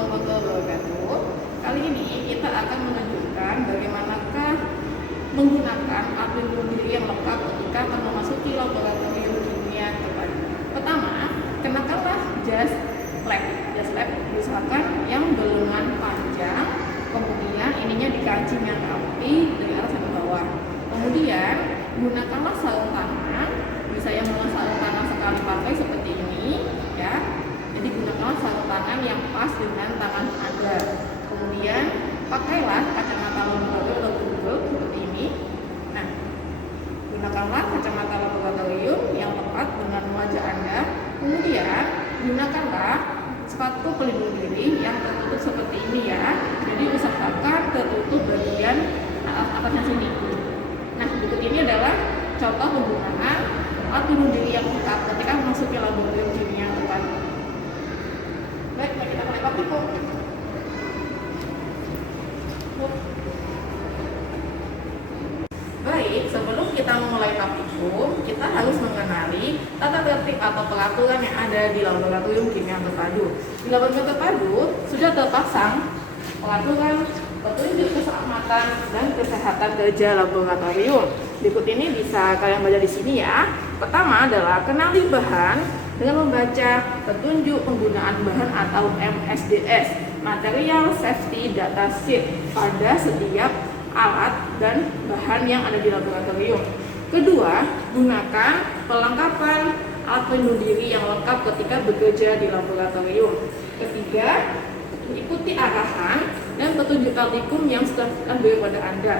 warahmatullahi wabarakatuh. Kali ini kita akan menunjukkan bagaimanakah menggunakan alat pelindung diri yang lengkap ketika akan memasuki laboratorium kimia terpadu. Pertama, kenakanlah jas lab. Jas lab misalkan yang berlengan panjang, kemudian ininya dikancing yang rapi dari atas sampai bawah. Kemudian gunakanlah sarung tangan, bisa yang menggunakan sarung tangan sekali pakai seperti ini, ya. Jadi gunakanlah sarung tangan yang pas dengan tangan Anda. Kemudian pakailah kacamata laboratorium atau Google seperti ini. Nah, gunakanlah kacamata laboratorium yang tepat dengan wajah Anda. Kemudian gunakanlah sepatu pelindung diri yang tertutup seperti ini ya. Jadi usahakan tertutup bagian atasnya sini. Nah, berikut ini adalah contoh penggunaan alat pelindung diri yang lengkap ketika memasuki laboratorium kimia terpadu. Baik, kita mulai praktikum. Baik, sebelum kita memulai praktikum, kita harus mengenali tata tertib atau peraturan yang ada di laboratorium kimia terpadu. Di laboratorium terpadu sudah terpasang peraturan petunjuk keselamatan dan kesehatan kerja laboratorium. Berikut ini bisa kalian baca di sini ya. Pertama adalah kenali bahan dengan membaca petunjuk penggunaan bahan atau MSDS, Material Safety Data Sheet, pada setiap alat dan bahan yang ada di laboratorium. Kedua, gunakan perlengkapan alat pelindung diri yang lengkap ketika bekerja di laboratorium. Ketiga, ikuti arahan dan petunjuk praktikum yang sudah diberi pada Anda.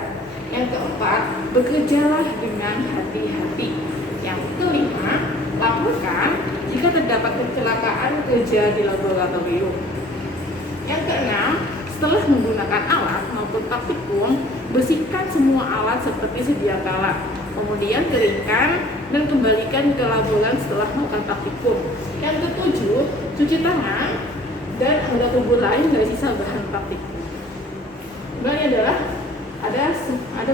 Yang keempat, bekerjalah dengan hati-hati. Yang kelima, laporkan jika terdapat kecelakaan kerja di laboratorium. Yang keenam, setelah menggunakan alat maupun praktikum, bersihkan semua alat seperti sedia kala. Kemudian keringkan dan kembalikan ke laboran setelah melakukan praktikum. Yang ketujuh, cuci tangan dan anggota tubuh lain dari sisa bahan praktikum. Ini adalah ada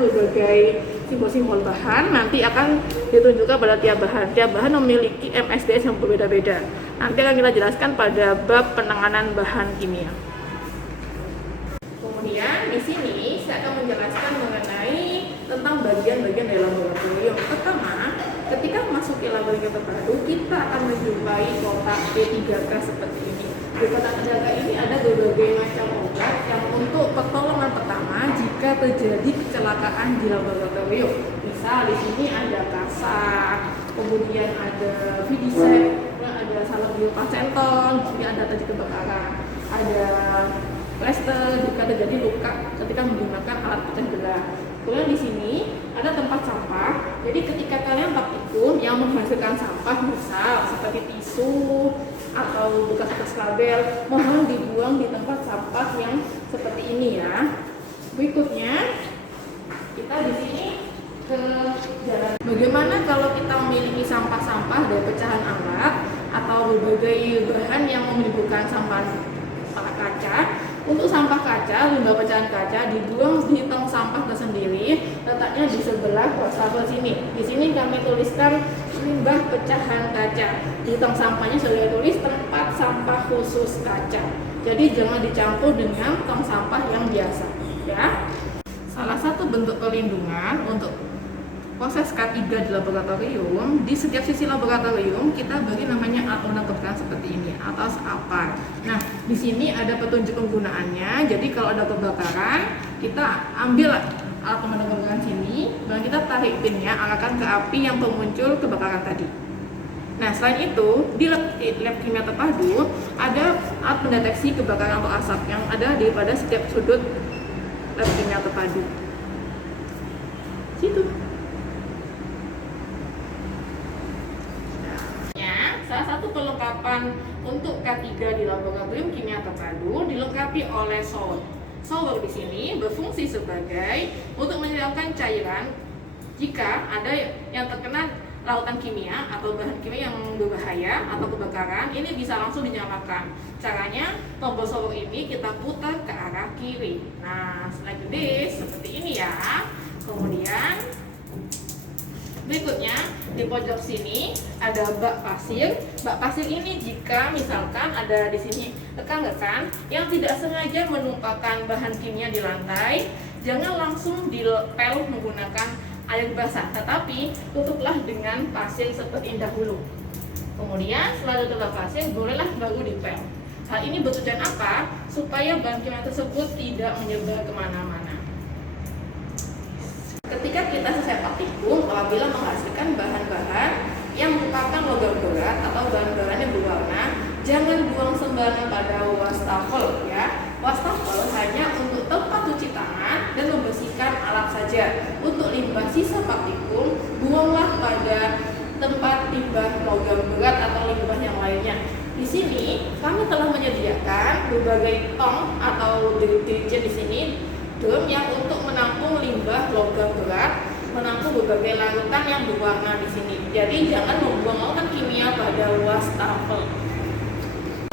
berbagai simbol-simbol bahan, nanti akan ditunjukkan pada tiap bahan. Tiap bahan memiliki MSDS yang berbeda-beda. Nanti akan kita jelaskan pada bab penanganan bahan kimia. Kemudian di sini saya akan menjelaskan mengenai tentang bagian-bagian dari laboratorium. Pertama, ketika memasuki laboratorium terpadu, kita akan menjumpai kotak D3K seperti ini. Di kotak D3K ini ada berbagai macam obat yang untuk pertolongan pertama jika terjadi kecelakaan di laboratorium. Misal di sini ada kasa, kemudian ada vidisek, ada salabiopacenton, kemudian ada tadi kebakaran, ada plester jika terjadi luka ketika menggunakan alat pecah belah. Kemudian di sini ada tempat sampah. Jadi ketika kalian praktikum yang menghasilkan sampah, misal seperti tisu atau bekas-bekas label, mohon dibuang di tempat sampah yang seperti ini ya. Berikutnya kita di sini ke jalan. Bagaimana kalau kita memiliki sampah-sampah dari pecahan alat atau berbagai bahan yang menimbulkan sampah kaca? Untuk sampah kaca, limbah pecahan kaca dibuang di tong sampah tersendiri, letaknya di sebelah wastafel sini. Di sini kami tuliskan limbah pecahan kaca. Di tong sampahnya sudah tulis tempat sampah khusus kaca. Jadi jangan dicampur dengan tong sampah yang biasa, ya. Salah satu bentuk perlindungan untuk proses K3 di laboratorium, di setiap sisi laboratorium kita beri namanya alat menentukan seperti ini, atas apa. Nah, di sini ada petunjuk penggunaannya. Jadi kalau ada kebakaran, kita ambil alat pemadam kebakaran sini, dan kita tarik pinnya, arahkan ke api yang pemuncul kebakaran tadi. Nah, selain itu, di lab kimia terpadu ada alat pendeteksi kebakaran atau asap yang ada di pada setiap sudut lab kimia terpadu. Situ. Salah satu perlengkapan untuk K3 di laboratorium kimia terpadu dilengkapi oleh shower. Shower di sini berfungsi sebagai untuk menyediakan cairan jika ada yang terkena lautan kimia atau bahan kimia yang berbahaya atau kebakaran, ini bisa langsung dinyalakan. Caranya, tombol shower ini kita putar ke arah kiri. Nah, like this, seperti ini ya. Kemudian Berikutnya di pojok sini ada bak pasir. Bak pasir ini jika misalkan ada di sini rekan-rekan yang tidak sengaja menumpahkan bahan kimia di lantai, jangan langsung dipel menggunakan air basah, tetapi tutuplah dengan pasir seperti dahulu. Kemudian setelah tutup pasir, bolehlah baru dipel. Hal ini bertujuan apa? Supaya bahan kimia tersebut tidak menyebar kemana-mana. Ketika kita selesai praktikum, apabila menghasilkan bahan-bahan yang merupakan logam berat atau bahan-bahan yang berwarna, jangan buang sembarangan pada wastafel ya. Wastafel hanya untuk tempat cuci tangan dan membersihkan alat saja. Untuk limbah sisa praktikum, buanglah pada tempat limbah logam berat atau limbah yang lainnya. Di sini kami telah menyediakan berbagai tong atau deterjen di sini, drum yang untuk menampung limbah logam berat, menampung berbagai larutan yang berwarna di sini. Jadi jangan membuang larutan kimia pada wastafel.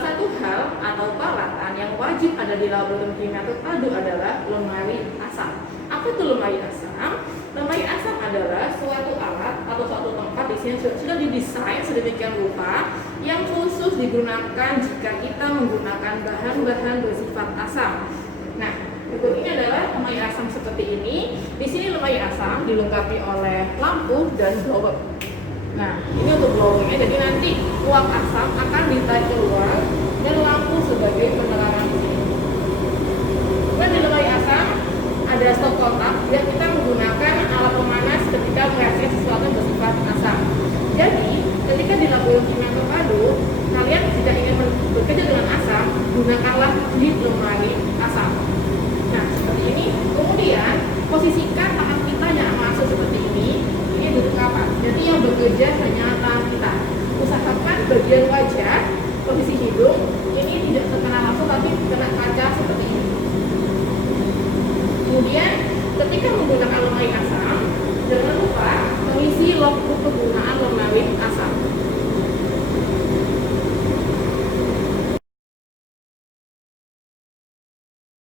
Satu hal atau peralatan yang wajib ada di laboratorium kimia terpadu adalah lemari asam. Apa itu lemari asam? Lemari asam adalah suatu alat atau suatu tempat di sini sudah didesain sedemikian rupa yang khusus digunakan jika kita menggunakan bahan-bahan bersifat asam. Nah, berikut ini adalah lemari asam seperti ini. Di sini lemari asam dilengkapi oleh lampu dan blower. Nah, ini untuk blowernya. Jadi nanti uap asam akan ditarik keluar dan lampu sebagai penerangan di sini. Dan di lemari asam ada stop kontak yang kita menggunakan alat pemanas ketika menghasilkan sesuatu yang bersifat asam. Jadi, ketika di laboratorium kimia terpadu, kalian jika ingin bekerja dengan asam, gunakanlah di lemari asam. Nah, seperti ini. Kemudian, posisikan tangan kita yang masuk seperti ini duduk kapan. Jadi yang bekerja hanya tangan kita. Usahakan bagian wajah